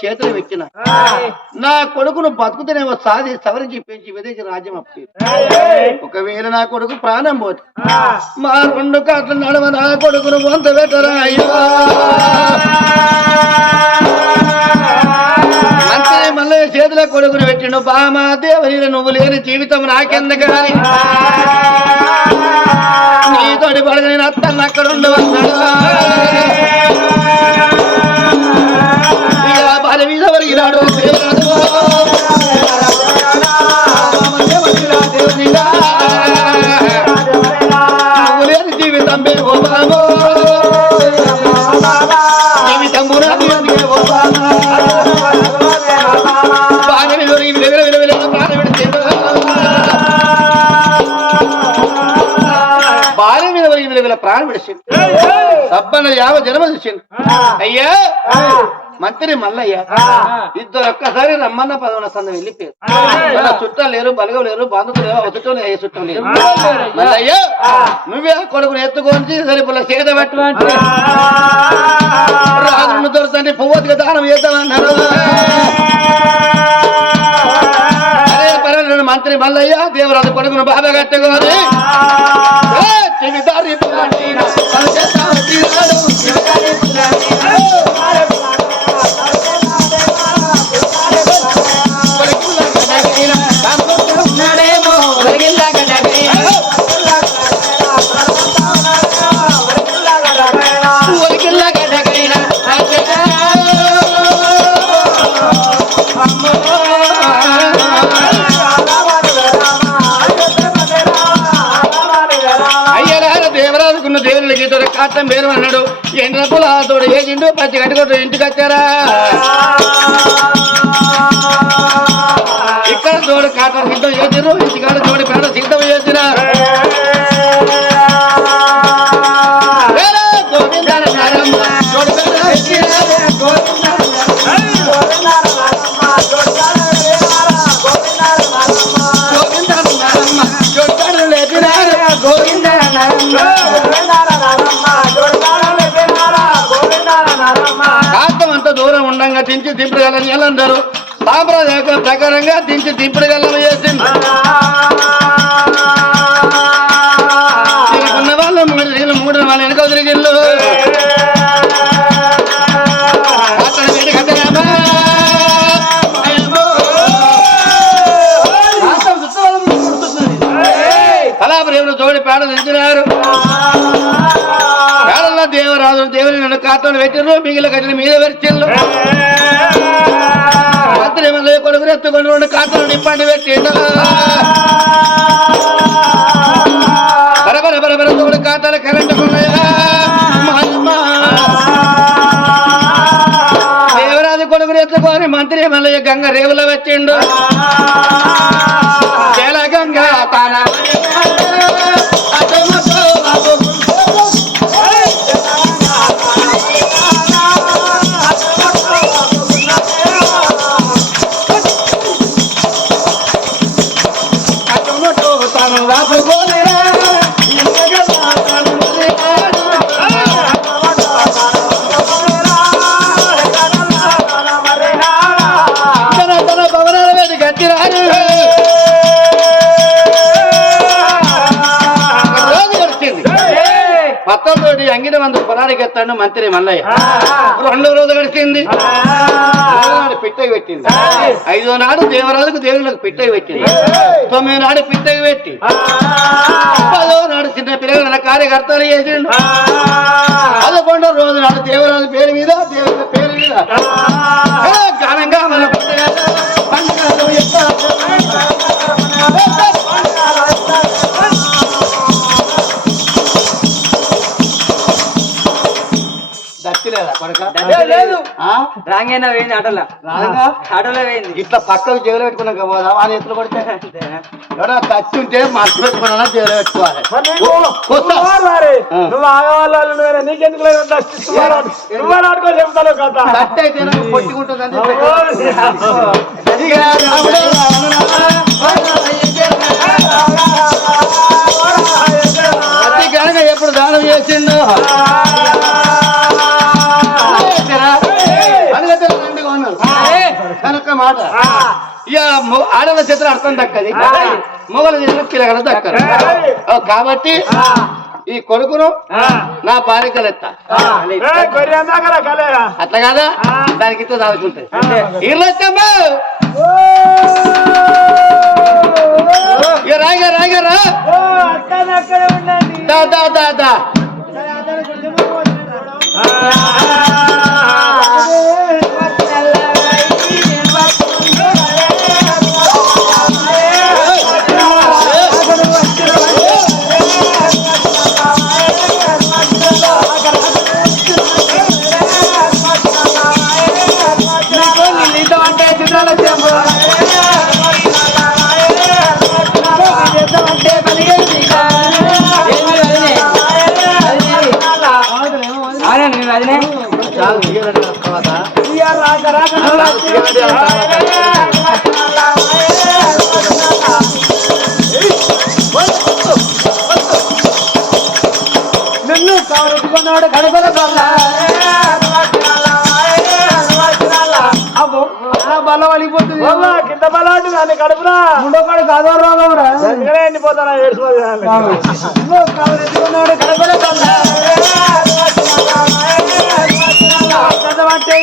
చేతులు పెట్టిన నా కొడుకును బతుకుతేనేమో సాధి సవరించి పెంచి విదేశీ రాజ్యం అప్పు ఒకవేళ నా కొడుకు ప్రాణం పోతే మా 2 కాట్ల నడవ నా కొడుకును వంత పెట్టరా అయ్యో మంత్రి మళ్ళీ చేతుల కొడుకును పెట్టిండు బామా దేవరి నువ్వు లేని జీవితం నాకెందుకు కానీ నీతోటి పడగ నేను అత్తన్న అక్కడ ఉండవన్నాడు బాల మీద వరిగినాడు నువ్వు లేని జీవితం బాబో జీవితం బాగా భార్య మీద విలువల ప్రాణం విడిచింది సబ్బన్న యావ జన్మ చూసింది అయ్యా మంత్రి మల్లయ్య ఇద్దరు ఒక్కసారి రమ్మన్న పదవుల సందం వెళ్ళిపోయారు చుట్టాలు లేరు బలగం లేరు బంధువులు లేరు చుట్టం ఏ చుట్టం లేరు మల్లయ్య నువ్వే కొడుకుని ఎత్తుకొని సరిపోలే చేత పెట్టు రాజును దొరుకుతండి పువ్వతిగా దానం చేద్దామన్నారు అదే పర్వాలేదు మంత్రి మల్లయ్య దేవరాజు కొడుకును బాగా కట్టుకోని కాటం పేరు అన్నాడు ఎండ్ర పులాతోడు ఏజిండు పచ్చి కట్టుకోడు ఇంటికి వచ్చారా ఇక్కడ తోడు కాటం సిద్ధం చేసిరు ఇంటికాడ తోడి పేడ సిద్ధం చేసిరా కాస్తం అంత దూరం ఉండంగా దించి దింపుడుగలని అంటారు సాంప్రదాయ ప్రకారంగా దించి దింపుడుగలను చేసింది తిరుగున్న వాళ్ళు మూడు వాళ్ళ వెనక తిరిగిళ్ళు కళాపురేవులు తోడి పేడ దించినారు పేడల్లో దేవరాజు దేవుని నన్ను కాటలు పెట్టిరు మిగిలిన కట్టిన మీద పెరిచిళ్ళు మంత్రి మళ్ళీ కొడుకుని ఎత్తుకొని 2 కాటలు నింపండి పెట్టిండు బరబర బరబర తోడు కాటలు కరెంటుకున్నాయా దేవరాజు కొడుకుని ఎత్తుకొని మంత్రి మళ్ళీ గంగ రేవులో వచ్చిండు జల గంగా తాన పత్తోటి అంగిన మందు పొలానికి ఎత్తాడు మంత్రి మల్లయ్య 2వ రోజు గడిచింది పిట్టకి పెట్టింది 5వ నాడు దేవరాజుకు దేవుళ్ళకు పిట్టకి పెట్టింది 9వ నాడు పిట్టకి పెట్టి 10వ నాడు చిన్న పిల్లల కార్యకర్తలు చేసిండు 11వ రోజు నాడు దేవరాజు పేరు మీద దేవుళ్ళ పేరు మీద ఘనంగా మన రాంగైనా వేయింది ఆటోలో వేయింది ఇట్లా పక్కకు జైలు పెట్టుకున్నాక పోదా అని ఎత్తులు పడితే ఎవరైనా ఖర్చు ఉంటే మనసు పెట్టుకున్నా జైలు పెట్టుకోవాలి నువ్వు ఆగవాళ్ళు నీకెందుకు చెప్తాను కదా ఖర్చు అయితే పొట్టుకుంటుందని కనుక ఎప్పుడు దానం చేసిండు అందుకే 2గా ఉన్నారు ఆడల చేతులు అర్థం దక్కది మొగల చేతులు పిల్లగల దక్కరు కాబట్టి ఈ కొడుకును నా పారికలెత్త అట్లా కాదా దానికి ఇట్లా తాగుతుంటాయి ఇర్లొచ్చమ్మా రాయిగా రాయిగా రా దా దా దా దా నిన్ను కావట్టుకున్నాడు గడపల బలం అలిగిపోతుంది కింద బలాంటి దాన్ని కడుపురా ఉండోకాడు కాదో రోగం రా ఎండిపోతానా ఏడుచుకున్నాడు గడపల అంటే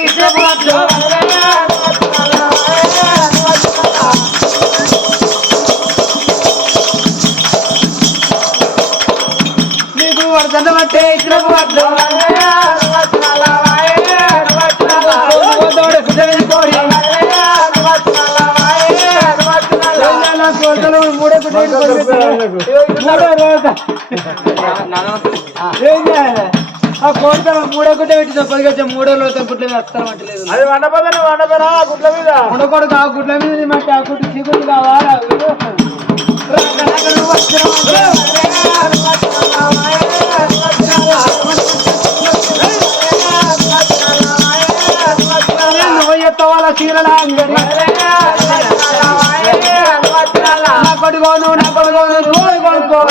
నీకు వర్ధనం అంటే ఇచ్చిన ఆ కోడత మూడో గుడ్డ పెట్టిన పదిగచ్చ 3 రోజులు గుడ్ల మీద అస్సలు మట్టలేదు అది వండపోయినా గుడ్ల మీద ఉండకూడదు ఆ గుడ్ల మీద మట్టి ఆ గుడ్డు చీకులు కావాలా వాళ్ళ చీరల అంగడి నా కొడుకోను నా కొడుకోను రోజు కొనుక్కో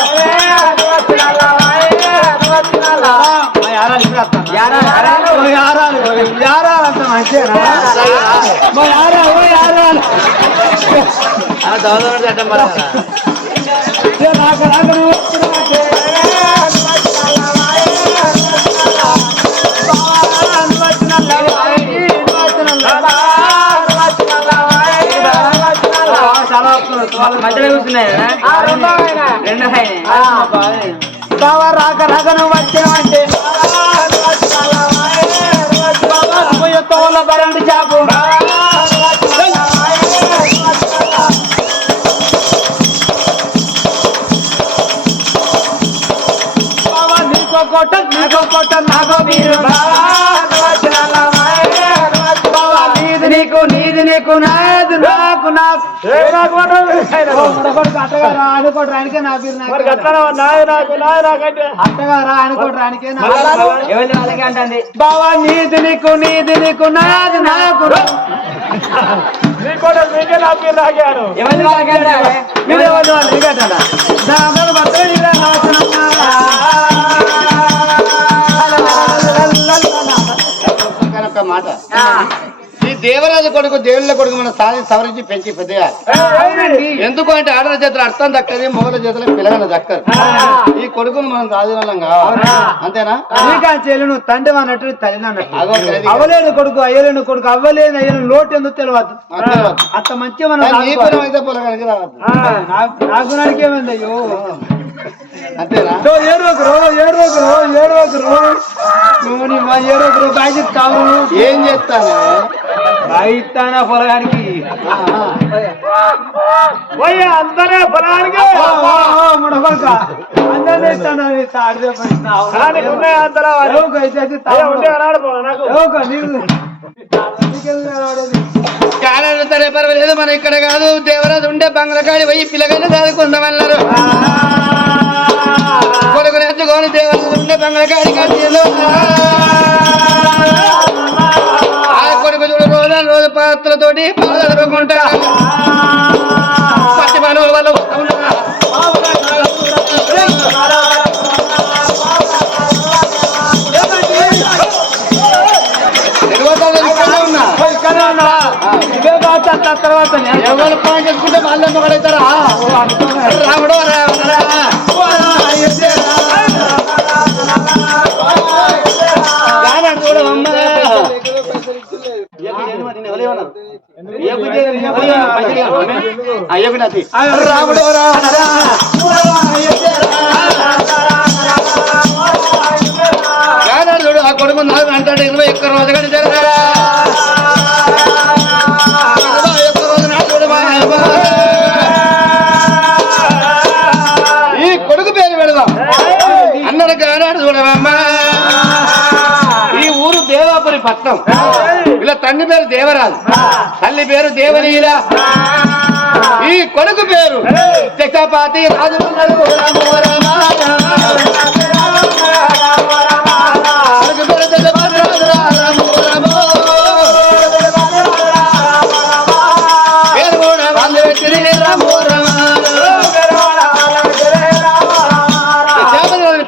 మధ్యలో కూర్చున్నాయి రెండు బాబా రాక రాక నువ్వు వచ్చావంటే తోల బరండి చాపు బాబా నీకో కొట్ట నాకో మీరు నీది నీకు నాది నాకు అత్తగారా అనుకోట్రా ఆయనకే నా పేరు అత్తగారా అనుకోట్రా ఆయనకే వాళ్ళకి అంటుంది బావా నీది నీకు నాది నాకు ఎవరి మాట ఈ దేవరాజు కొడుకు దేవుళ్ళ కొడుకు మన సాధి సవరించి పెంచి పెద్దయాలి ఎందుకు అంటే ఆడల చేతులు అర్థం దక్కది మొగల చేతులు పిల్లగల దక్కరు ఈ కొడుకును మనం రాజులం కావాలి అంతేనా చెల్లు తండ్రి అన్నట్టు తల్లి అన్నట్టు అవలేని కొడుకు అయ్యలేని కొడుకు అవ్వలేని అయ్యలేని లోటు ఎందుకు తెలియదు అంత మంచిగా మనం అయితే పొలగానికి రావద్దు నాకు నాకేమైంది అయ్యో అంతేనా ఏడోకరు బాగా చెప్తావు ఏం చేస్తాను ఇస్తానా పొలగానికి అందరే పొలానికి ముడకొక అందరినీ ఇస్తాను సరే పర్వాలేదు మనం ఇక్కడ కాదు దేవరాజు ఉండే బంగ్లకాడి పోయి పిల్లగానే చదువుకుందామన్నారు కొడుకు నెచ్చుకొని దేవరాజు ఉండే బంగ్లకాడి కట్టిలో ఆ కొడుకు చూడు రోజు పాత్రతోటి పాలు చదువుకుంటా పట్టి పనుల వల్ల తర్వాత ఎవరు పాన్ చేసుకుంటే వాళ్ళే మొగడైతారా రాముడు చూడమ్మ రాముడు చూడు ఆ కొడుకు నాకు అంటాడు 21 రోజు కానీ జరగారా 21 రోజు నాడు చూడు ఈ కొడుకు పేరు పెడదాం అన్నడు కానాడు చూడమమ్మా ఈ ఊరు దేవాపురి పట్నం వీళ్ళ తండ్రి పేరు దేవరాజు తల్లి పేరు దేవలీల ఈ కొడుకు పేరు చక్రపాతి రాజు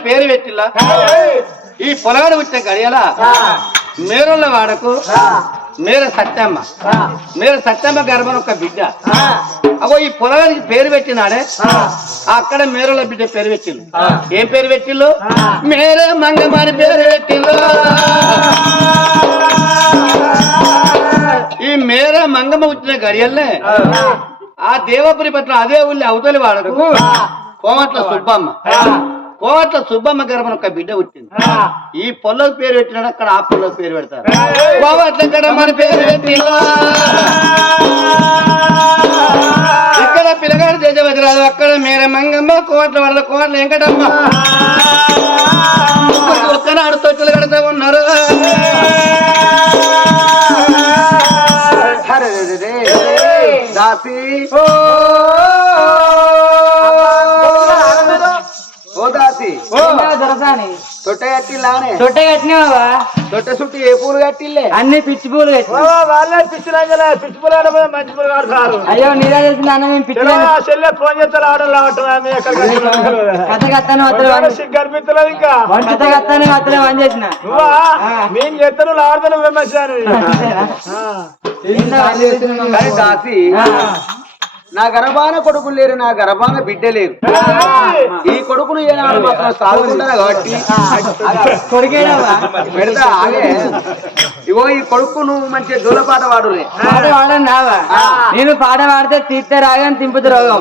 పేరు పెట్టిలా ఈ పొలగాడు వచ్చిన గడియల మేరుల వాడకు మేర సత్యమ్మ గర్భం ఒక బిడ్డ అగో ఈ పొలగానికి పేరు పెట్టినాడే అక్కడ మేరుల బిడ్డ పేరు పెట్టిల్లు ఏం పేరు పెట్టిల్లు మేరే మంగమ్మ అని పేరు పెట్టిల్లు ఈ మేర మంగమ్మ వచ్చిన గడియల్నే ఆ దేవపురి పట్ల అదే ఊళ్ళి అవతలి వాడకు కోమట్ల సుబ్బమ్మ గర్భం ఒక బిడ్డ పుట్టింది ఈ పొలకు పేరు పెట్టినాడు అక్కడ ఆ పొలకు పేరు పెడతారు కోమట్ల గడమని పేరు పెట్టినా ఇక్కడ పిల్లగాడు దేశవతిరాజు అక్కడ మేరే మంగమ్మ కోమట్ల వాళ్ళ కోమట్ల వెంకటమ్మ ఒక్కనాడు తొట్టెలు కడతా ఉన్నారు దాసి తొట్ట కట్టిల్లానే తొట్ట కట్టినావా తొట్ట చుట్టూ ఏ పూలు కట్టిల్లే అన్ని పిచ్చి పూలు కట్టి వాళ్ళే పిచ్చి పిచ్చి పూలు ఆడబోయే మంచి పూలు ఆడతారు అయ్యో నీరా చేసిన అన్న మేము పిచ్చి చెల్లె ఫోన్ చేస్తారు ఆడలు కథ కత్తాను గర్భించలేదు ఇంకా కథ కత్తాను అతనే పని చేసిన నువ్వా మేము చేస్తాను ఆడతాను విమర్శాను దాసి నా గర్భాన కొడుకు లేరు నా గర్భాన బిడ్డ లేరు ఈ కొడుకును ఏనాడు మాత్రం సాగుకుంటారా కాబట్టి పెడతా ఆగే ఇగో ఈ కొడుకు నువ్వు మంచిగా జోల పాట వాడులే వాడన్నావా నేను పాట పాడితే తీర్తే రాగానే తింపుతు రోగం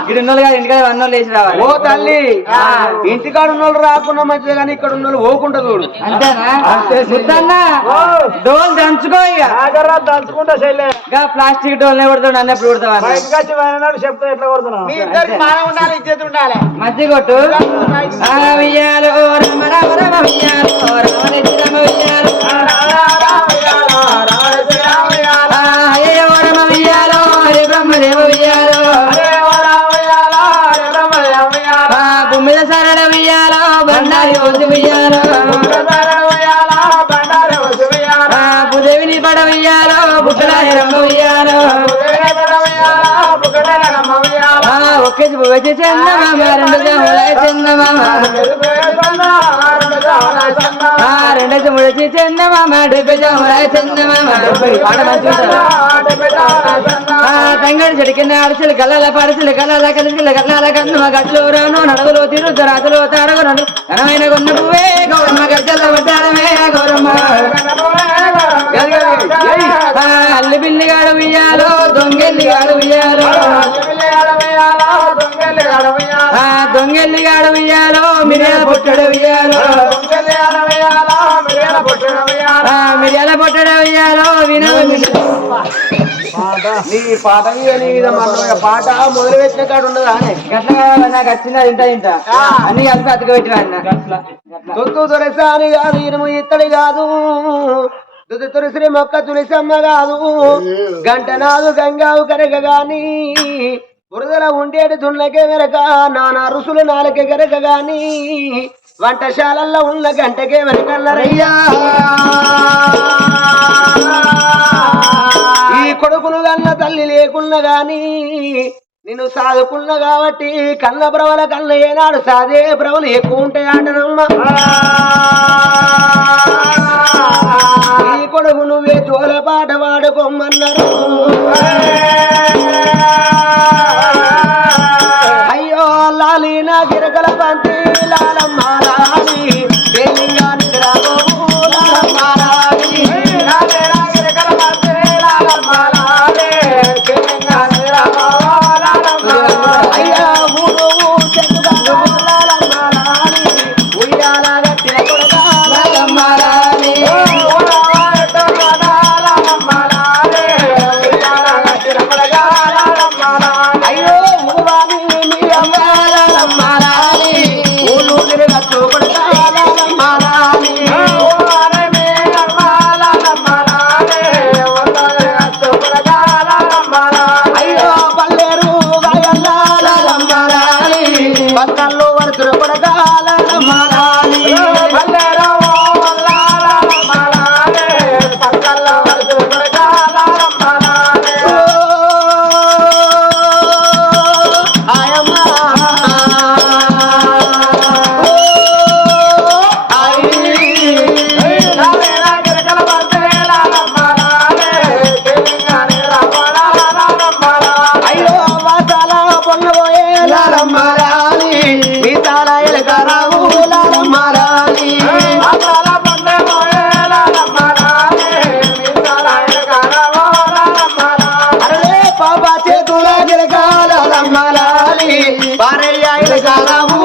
ఇక్కడ ఉన్నోళ్ళు కాదు ఇంటికాడ వన్నోళ్ళు వేసి రావాలి ఓ తల్లి ఇంటికాడ ఉన్నోళ్ళు రాకుండా మంచిది కానీ ఇక్కడ ఉన్నోళ్ళు పోకుండా చూడు అంతేనా డోల్ దంచుకో ఇక దంచుకుంటా చెల్లె ప్లాస్టిక్ డోల్ కొడతాడు అన్నప్పుడు కొడతావా చెప్తా ఎట్లా కొడుతున్నావు మధ్య కొట్టు వియ్యాలు రమ రమ రమ వియ్యాలు రమ వియ్యాలు రమ వియ్యాలు హరి బ్రహ్మ దేవ వియ్యాలు బొమ్మిద సరళ వియ్యాలు బండారి రోజు వియ్యాలు భూదేవిని పడ వియ్యాలు బుట్టలాయ రమ్మ వియ్యాలు ఒకే వచ్చి చందమామ రెండు జములై చందమామ రెండు జములచి చందమామ 70 జములై చందమామ పాట మంచిగా తంగడి చెడు కింద అరిసెలు కళ్ళ పరిసెలు కళ్ళ కలిసి కళ్ళ కన్ను గట్లు రాను నడుగులు తిరుగు రాతులు తారగను ఘనమైన కొన్న పువ్వే గౌరమ్మ గజ్జల పడ్డాడమే గౌరమ్మ అల్లి బిల్లిగాడు ఉయ్యాలో దొంగెల్లిగాడు ఉయ్యాలో దొంగెల్లిగాడు ఉయ్యాలో మిరియాల పొట్టడు ఉయ్యాలో మిరియాల పొట్టడు ఉయ్యాలో వినోది నీ పాట పాట మొదలు పెట్టిన కాడు ఉండదా గట్లా నాకు వచ్చిందా ఇంత అన్ని కలిపి అతక పెట్టిన తొత్తు తొలసాని కాదు ఇనుము ఇత్తడి కాదు తులసి మొక్క తులసమ్మ కాదు గంటనాదు గంగావు కరగ గాని బురదల ఉండేటి దున్నకే వెనక నానా రుసులు నాలుకే కరగ గాని వంటశాలల్లో ఉన్న గంటకే వెనకల్లరయ్యా ఈ కొడుకును కన్న తల్లి లేకున్నా గాని నిన్ను సాదుకున్నా కాబట్టి కన్న బ్రవల కన్న ఏనాడు సాదే బ్రవలు ఎక్కువ ఉంటాయి ఆటనమ్మ ఈ కొడుకు నువ్వే తోల పాట వాడుకోమన్నారు అయ్యో లాలి నా గిరకల పంతి లాలమ్మ లాలి తేలింగా నిద్రలో లాలమ్మ లాలి లాలి నా గిరకల పంతి లాలమ్మ లాలి తేలింగా నిద్రలో లాలమ్మ అయ్యా ఊరు చెట్టుగా లాలమ్మ లాలి ఉయ్యాల గట్టిన కొడగా లాలమ్మ లాలి అయ్యో మువాని మీ అమ్మ లాలమ్మ లాలి ఊళ్ళు తిరగచ్చు కొడగా లాలమ్మ లాలి అయ్యో పల్లెరు గాయల్ల లాలమ్మ లాలి పక్కల్లో వరుసలు కొడగా లాలమ్మ లాలి పల్లెరు లాలమ్మ లాలి పక్కల్లో వరుసలు కొడగా లాలమ్మ లాలి ఆయమ్మ అయ్యో వాసాల పొన్నబోయే లాలమ్మ లాలి ఈతాల ఎలకరావు లాలమ్మ లాలి వాసాల పొన్నబోయే లాలమ్మ లాలి ఈతాల ఎలకరావు లాలమ్మ లాలి అరే పాప చేతుల గిలక లాలమ్మ లాలి పారయ్య ఎలకరావు